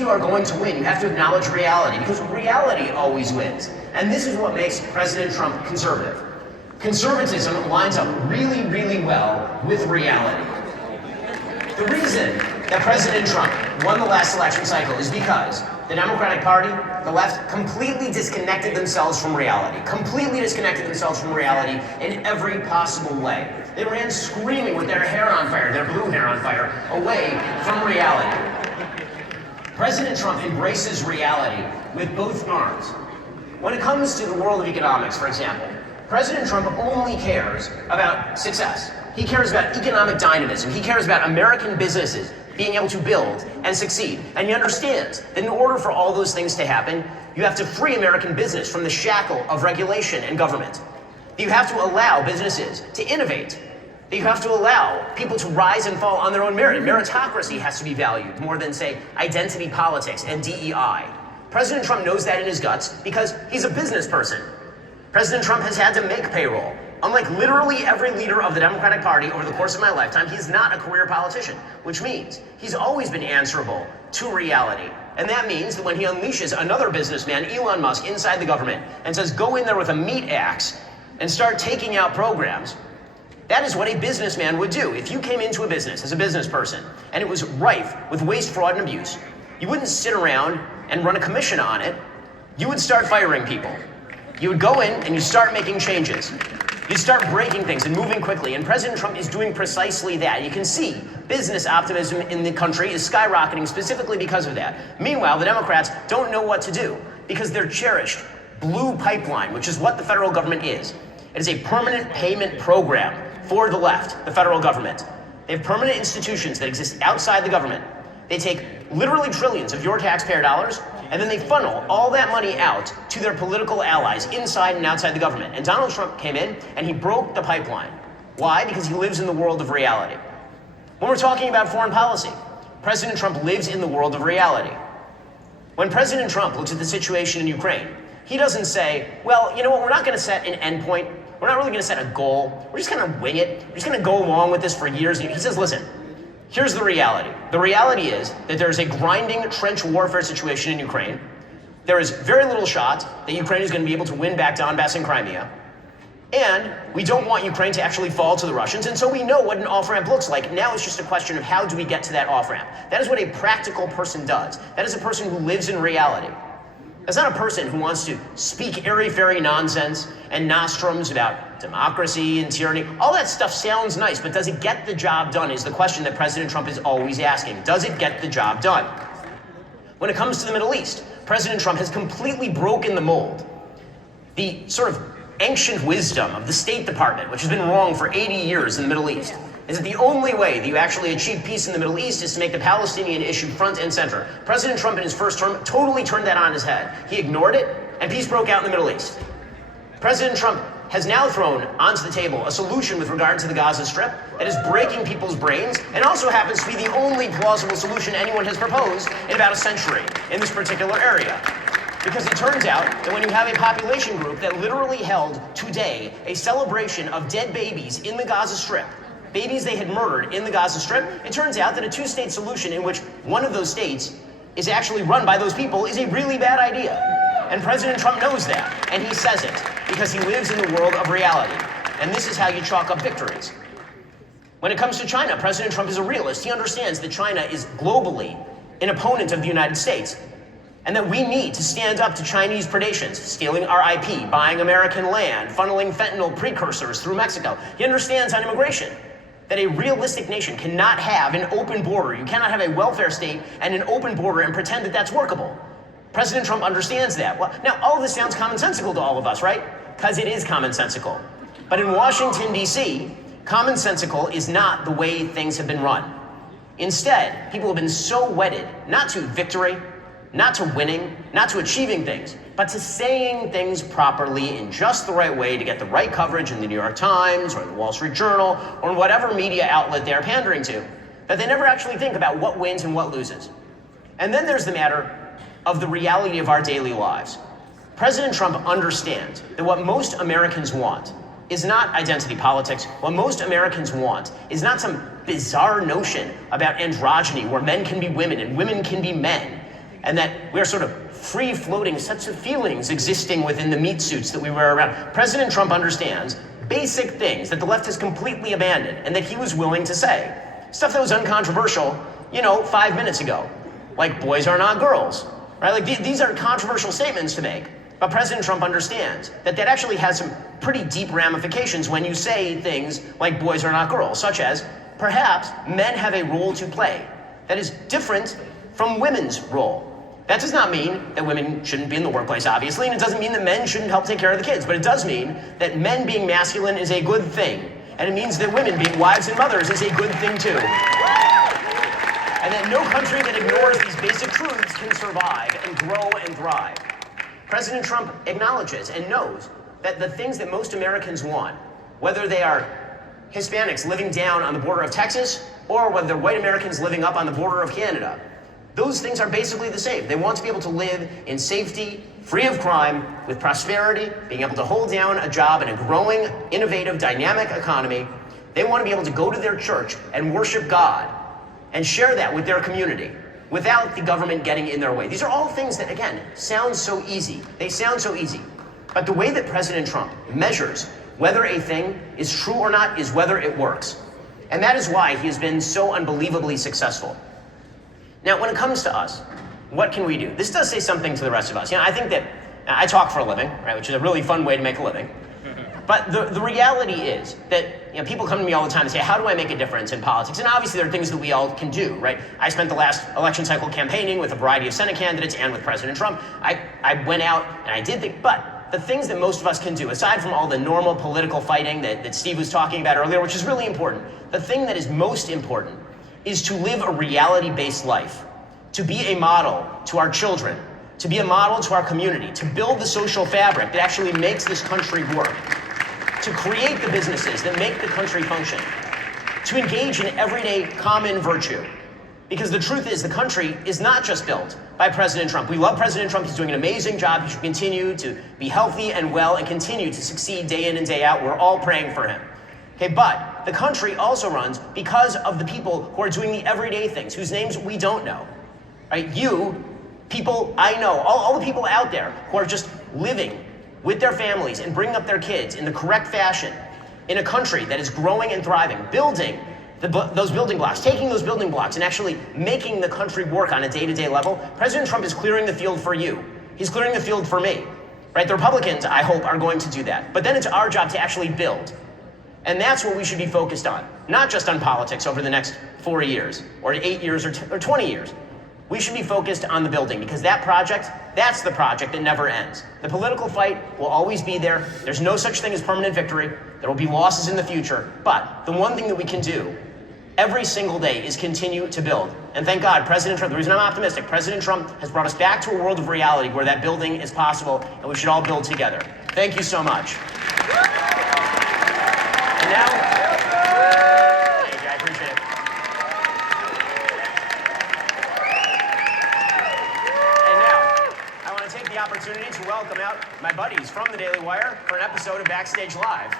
you are going to win, you have to acknowledge reality, because reality always wins. And this is what makes President Trump conservative. Conservatism lines up really, really well with reality. The reason that President Trump won the last election cycle is because the Democratic Party, the left, completely disconnected themselves from reality. Completely disconnected themselves from reality in every possible way. They ran screaming with their hair on fire, their blue hair on fire, away from reality. President Trump embraces reality with both arms. When it comes to the world of economics, for example, President Trump only cares about success. He cares about economic dynamism. He cares about American businesses being able to build and succeed. And he understands that in order for all those things to happen, you have to free American business from the shackle of regulation and government. That you have to allow businesses to innovate. That you have to allow people to rise and fall on their own merit. Meritocracy has to be valued more than, say, identity politics and DEI. President Trump knows that in his guts because he's a business person. President Trump has had to make payroll. Unlike literally every leader of the Democratic Party over the course of my lifetime, he's not a career politician, which means he's always been answerable to reality. And that means that when he unleashes another businessman, Elon Musk, inside the government and says, go in there with a meat axe and start taking out programs, that is what a businessman would do. If you came into a business as a business person and it was rife with waste, fraud, and abuse, you wouldn't sit around and run a commission on it. You would start firing people. You would go in and you start making changes. You start breaking things and moving quickly, and President Trump is doing precisely that. You can see business optimism in the country is skyrocketing specifically because of that. Meanwhile, the Democrats don't know what to do because their cherished blue pipeline, which is what the federal government is. It is a permanent payment program for the left, the federal government. They have permanent institutions that exist outside the government. They take literally trillions of your taxpayer dollars, and then they funnel all that money out to their political allies inside and outside the government. And Donald Trump came in and he broke the pipeline. Why? Because he lives in the world of reality. When we're talking about foreign policy, President Trump lives in the world of reality. When President Trump looks at the situation in Ukraine, he doesn't say, well, you know what, we're not going to set an endpoint. We're not really going to set a goal. We're just going to wing it. We're just going to go along with this for years. He says, listen, here's the reality. The reality is that there's a grinding trench warfare situation in Ukraine. There is very little shot that Ukraine is going to be able to win back Donbass and Crimea. And we don't want Ukraine to actually fall to the Russians. And so we know what an off-ramp looks like. Now it's just a question of how do we get to that off-ramp. That is what a practical person does. That is a person who lives in reality. That's not a person who wants to speak airy-fairy nonsense and nostrums about democracy and tyranny. All that stuff sounds nice, but does it get the job done is the question that President Trump is always asking. Does it get the job done? When it comes to the Middle East, President Trump has completely broken the mold. The sort of ancient wisdom of the State Department, which has been wrong for 80 years in the Middle East, is that the only way that you actually achieve peace in the Middle East is to make the Palestinian issue front and center. President Trump in his first term totally turned that on his head. He ignored it, and peace broke out in the Middle East. President Trump has now thrown onto the table a solution with regard to the Gaza Strip that is breaking people's brains and also happens to be the only plausible solution anyone has proposed in about a century in this particular area. Because it turns out that when you have a population group that literally held today a celebration of dead babies in the Gaza Strip, babies they had murdered in the Gaza Strip, it turns out that a two-state solution in which one of those states is actually run by those people is a really bad idea. And President Trump knows that, and he says it, because he lives in the world of reality. And this is how you chalk up victories. When it comes to China, President Trump is a realist. He understands that China is globally an opponent of the United States, and that we need to stand up to Chinese predations, stealing our IP, buying American land, funneling fentanyl precursors through Mexico. He understands on immigration that a realistic nation cannot have an open border. You cannot have a welfare state and an open border and pretend that that's workable. President Trump understands that. Well, now, all of this sounds commonsensical to all of us, right? Because it is commonsensical. But in Washington, D.C., commonsensical is not the way things have been run. Instead, people have been so wedded, not to victory, not to winning, not to achieving things, but to saying things properly in just the right way to get the right coverage in the New York Times or the Wall Street Journal or whatever media outlet they're pandering to, that they never actually think about what wins and what loses. And then there's the matter of the reality of our daily lives. President Trump understands that what most Americans want is not identity politics. What most Americans want is not some bizarre notion about androgyny where men can be women and women can be men. and that we're sort of free-floating sets of feelings existing within the meat suits that we wear around. President Trump understands basic things that the left has completely abandoned and that he was willing to say. Stuff that was uncontroversial, 5 minutes ago. Like boys are not girls, right? Like these are controversial statements to make. But President Trump understands that that actually has some pretty deep ramifications when you say things like boys are not girls, such as perhaps men have a role to play that is different from women's role. That does not mean that women shouldn't be in the workplace, obviously, and it doesn't mean that men shouldn't help take care of the kids, but it does mean that men being masculine is a good thing, and it means that women being wives and mothers is a good thing too. And that no country that ignores these basic truths can survive and grow and thrive. President Trump acknowledges and knows that the things that most Americans want, whether they are Hispanics living down on the border of Texas or whether they're white Americans living up on the border of Canada, those things are basically the same. They want to be able to live in safety, free of crime, with prosperity, being able to hold down a job in a growing, innovative, dynamic economy. They want to be able to go to their church and worship God and share that with their community without the government getting in their way. These are all things that, again, sound so easy. They sound so easy. But the way that President Trump measures whether a thing is true or not is whether it works. And that is why he has been so unbelievably successful. Now, when it comes to us, what can we do? This does say something to the rest of us. I think that I talk for a living, right, which is a really fun way to make a living. But the reality is that people come to me all the time and say, how do I make a difference in politics? And obviously there are things that we all can do, right? I spent the last election cycle campaigning with a variety of Senate candidates and with President Trump. I went out and I did things, but the things that most of us can do, aside from all the normal political fighting that Steve was talking about earlier, which is really important, the thing that is most important is to live a reality-based life, to be a model to our children, to be a model to our community, to build the social fabric that actually makes this country work, to create the businesses that make the country function, to engage in everyday common virtue. Because the truth is, the country is not just built by President Trump. We love President Trump. He's doing an amazing job. He should continue to be healthy and well and continue to succeed day in and day out. We're all praying for him. Okay, but the country also runs because of the people who are doing the everyday things, whose names we don't know. Right? You, people I know, all the people out there who are just living with their families and bringing up their kids in the correct fashion in a country that is growing and thriving, building those building blocks, taking those building blocks and actually making the country work on a day-to-day level. President Trump is clearing the field for you. He's clearing the field for me. Right? The Republicans, I hope, are going to do that. But then it's our job to actually build. And that's what we should be focused on, not just on politics over the next 4 years or 8 years or 20 years. We should be focused on the building because that's the project that never ends. The political fight will always be there. There's no such thing as permanent victory. There will be losses in the future. But the one thing that we can do every single day is continue to build. And thank God, President Trump, the reason I'm optimistic, President Trump has brought us back to a world of reality where that building is possible and we should all build together. Thank you so much. And now, thank you, I appreciate it. The opportunity to welcome out my buddies from the Daily Wire for an episode of Backstage Live.